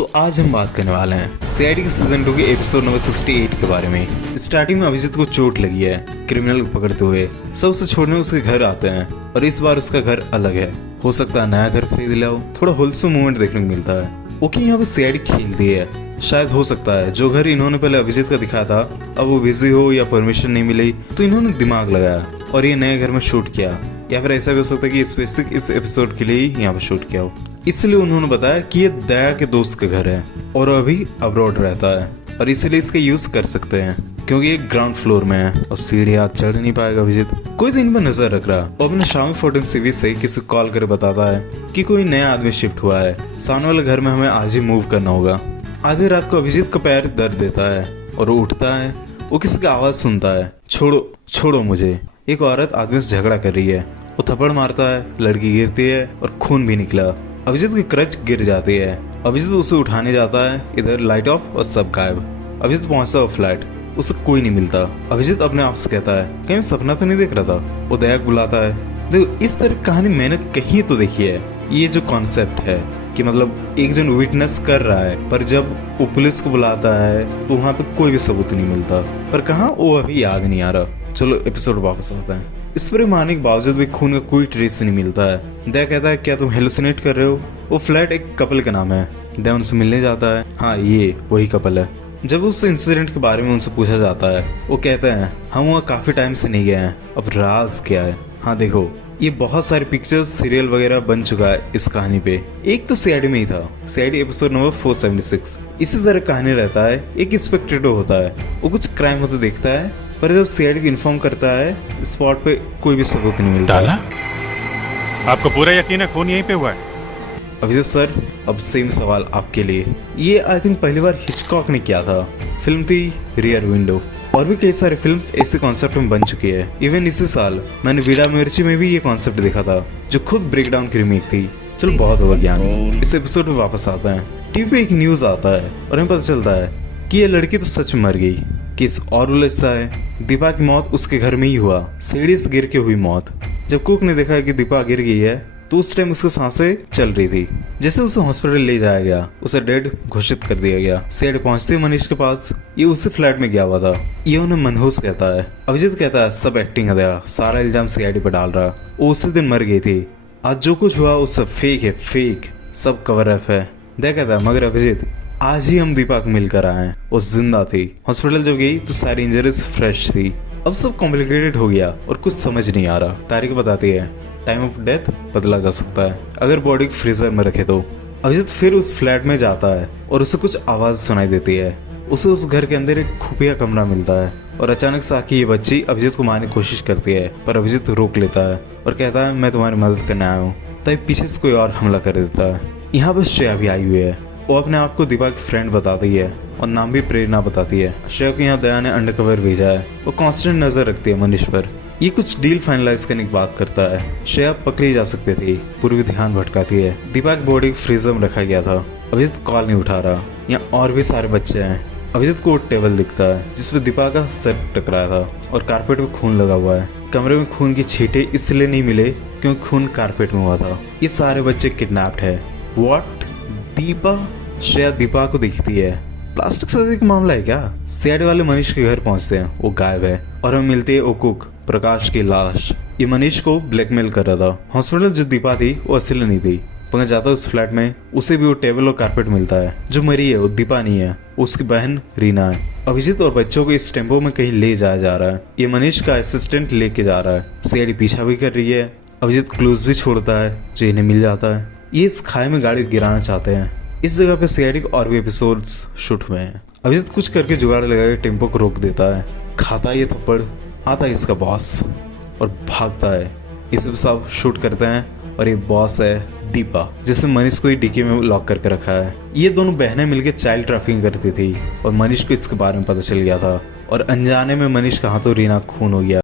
तो आज हम बात करने वाले हैं सीआईडी के सीजन 2 के एपिसोड नंबर 68 के बारे में। स्टार्टिंग में अभिजीत को चोट लगी है क्रिमिनल को पकड़ते हुए। सब उसे छोड़ने उसके घर आते हैं और इस बार उसका घर अलग है। हो सकता है नया घर खरीद लिया हो। थोड़ा होलसम मूवमेंट देखने को मिलता है। ओके, यहाँ पे सीआईडी खेलती है। शायद हो सकता है जो घर इन्होंने पहले अभिजीत का दिखाया था अब वो बिजी हो या परमिशन नहीं मिली तो इन्होंने दिमाग लगाया और ये नए घर में शूट किया, या फिर ऐसा भी हो सकता है कि स्पेसिफिक इस एपिसोड के लिए ही यहाँ पे शूट किया हो। इसलिए उन्होंने बताया कि ये दया के दोस्त का घर है और वो अभी अब्रॉड रहता है और इसीलिए इसका यूज कर सकते हैं क्योंकि ये ग्राउंड फ्लोर में है और सीढ़ियाँ चढ़ नहीं पाएगा अभिजीत। कोई दिन में नजर रख रहा और अपने शामी 14 सीवी से किसी कॉल कर बताता है कि कोई नया आदमी शिफ्ट हुआ है, सामने वाले घर में हमें आज ही मूव करना होगा। आधी रात को अभिजीत का पैर दर्द देता है और वो उठता है। वो किसी की आवाज सुनता है, छोड़ो छोड़ो मुझे। एक औरत आदमी से झगड़ा कर रही है। वो थप्पड़ मारता है, लड़की गिरती है और खून भी निकला। अभिजीत की क्रच गिर जाती है। अभिजीत उसे उठाने जाता है, इधर लाइट ऑफ और सब गायब। अभिजीत पहुंचता है फ्लैट, उसे कोई नहीं मिलता। अभिजीत अपने आप से कहता है कहीं सपना तो नहीं देख रहा था। वो दया को बुलाता है। देखो, इस तरह कहानी मैंने कहीं तो देखी है। ये जो कॉन्सेप्ट है कि मतलब एक जन विटनेस कर रहा है पर जब वो पुलिस को बुलाता है तो वहाँ पे कोई भी सबूत नहीं मिलता। पर कहाँ वो अभी याद नहीं आ रहा। चलो एपिसोड वापस आता है। स्प्रे मारने के बावजूद भी खून का कोई ट्रेस नहीं मिलता है। दया कहता है क्या तुम हेलुसिनेट कर रहे हो? वो फ्लैट एक कपल का नाम है। दया उनसे मिलने जाता है। हाँ, ये वही कपल है। जब उस इंसिडेंट के बारे में उनसे पूछा जाता है वो कहते हैं हम वहाँ काफी टाइम से नहीं गए हैं, अब राज क्या है। हाँ देखो, ये बहुत सारे पिक्चर्स सीरियल वगैरह बन चुका है इस कहानी पे। एक तो सीआईडी में ही था, सीआईडी एपिसोड नंबर 476। इसी तरह कहानी रहता है। एक इंस्पेक्टर होता है, वो कुछ क्राइम होते देखता है पर जब सीआईडी को इन्फॉर्म करता है स्पॉट पे कोई भी सबूत नहीं मिलता। आपको पूरा यकीन है खून यहीं पे हुआ है? अभिजीत सर, अब सेम सवाल आपके लिए। ये आई थिंक पहली बार हिचकॉक ने किया था। फिल्म थी रियर विंडो। और भी कई सारी फिल्म्स ऐसे कॉन्सेप्ट में बन चुकी है। इवन इसी साल मैंने वीडा मिर्ची में भी ये कॉन्सेप्ट देखा था जो खुद ब्रेकडाउन की रीमेक थी। चलो बहुत होगा ज्ञान। इस एपिसोड में वापस आता है। टीवी पे एक न्यूज आता है और हमें पता चलता है कि ये लड़की तो सच में मर गई। केस और उलझता है। दीपा की मौत उसके घर में ही हुआ, सीढ़ी से गिर के हुई मौत। जब कुक ने देखा कि दीपा गिर गई है तो उस टाइम उसकी सांसें चल रही थी। जैसे उसे हॉस्पिटल ले जाया गया उसे डेड घोषित कर दिया गया। सीआईडी पहुंचते ही मनीष के पास, ये उसी फ्लैट में गया हुआ था। ये उन्हें मनहूस कहता है। अभिजीत कहता है सब एक्टिंग है दया, सारा इल्जाम सीआईडी पर डाल रहा। वो उसी दिन मर गई थी। आज जो कुछ हुआ वो सब फेक है, फेक, सब कवर अप है। दया कहता है मगर अभिजीत आज ही हम दीपा को मिलकर आए हैं, वो जिंदा थी। हॉस्पिटल जब गई तो सारी इंजरीज फ्रेश थी। अब सब कॉम्प्लिकेटेड हो गया और कुछ समझ नहीं आ रहा। तारीख बताती है टाइम ऑफ डेथ बदला जा सकता है अगर बॉडी को फ्रीजर में रखे तो। अभिजीत फिर उस फ्लैट में जाता है और उसे कुछ आवाज सुनाई देती है। उसे उस घर के अंदर एक खुफिया कमरा मिलता है और अचानक से आके ये बच्ची अभिजीत को मारने की कोशिश करती है पर अभिजीत रोक लेता है और कहता है मैं तुम्हारी मदद करने आया हूँ। तभी पीछे से कोई और हमला कर देता है। यहाँ पर श्रेया भी आई हुई है। वो अपने आप को दीपा की फ्रेंड बताती है और नाम भी प्रेरणा बताती है। श्रेया को यहाँ दया ने अंडरकवर भेजा है। वो कांस्टेंट नजर रखती है मनीष पर। ये कुछ डील फाइनलाइज करने की बात करता है। श्रेया पकड़ी जा सकती थी, पूरी ध्यान भटकाती है। दीपा की बॉडी फ्रीजर में रखा गया था। अभिजीत कॉल नहीं उठा रहा। यहाँ और भी सारे बच्चे हैं। अभिजीत को टेबल दिखता है जिसपे दीपा का सर टकराया था और कारपेट में खून लगा हुआ है। कमरे में खून की छींटे इसलिए नहीं मिले क्योंकि खून कारपेट में हुआ था। ये सारे बच्चे किडनैप्ड है। व्हाट? दीपा? श्रेया दीपा को दिखती है। प्लास्टिक सर्जरी का मामला है क्या? सीआईडी वाले मनीष के घर पहुंचते हैं, वो गायब है और हमें मिलती है कुक प्रकाश की लाश। ये मनीष को ब्लैकमेल कर रहा था। हॉस्पिटल जो दीपा थी वो असली नहीं थी। पहुंच जाता है उस फ्लैट में, उसे भी वो टेबल और कारपेट मिलता है। जो मरी है वो दीपा नहीं है, उसकी बहन रीना है। अभिजीत और बच्चों को इस टेम्पो में कहीं ले जाया जा रहा है। ये मनीष का असिस्टेंट लेके जा रहा है। सीआईडी पीछा भी कर रही है। अभिजीत क्लूज भी छोड़ता है जो इन्हें मिल जाता है। ये इस खाई में गाड़ी गिराना चाहते हैं। इस जगह पे सीआईडी के और भी एपिसोड्स शूट हुए हैं। अभिजीत कुछ करके जुगाड़ लगा के टेम्पो को रोक देता है। खाता है ये थप्पड़। आता है इसका बॉस और भागता है। ये सब शूट करते हैं और ये बॉस है दीपा जिसने मनीष को ही डीके में लॉक करके रखा है। ये दोनों बहनें मिलकर चाइल्ड ट्रैफिकिंग करती थी और मनीष को इसके बारे में पता चल गया था और अनजाने में मनीष का हाथों रीना खून हो गया।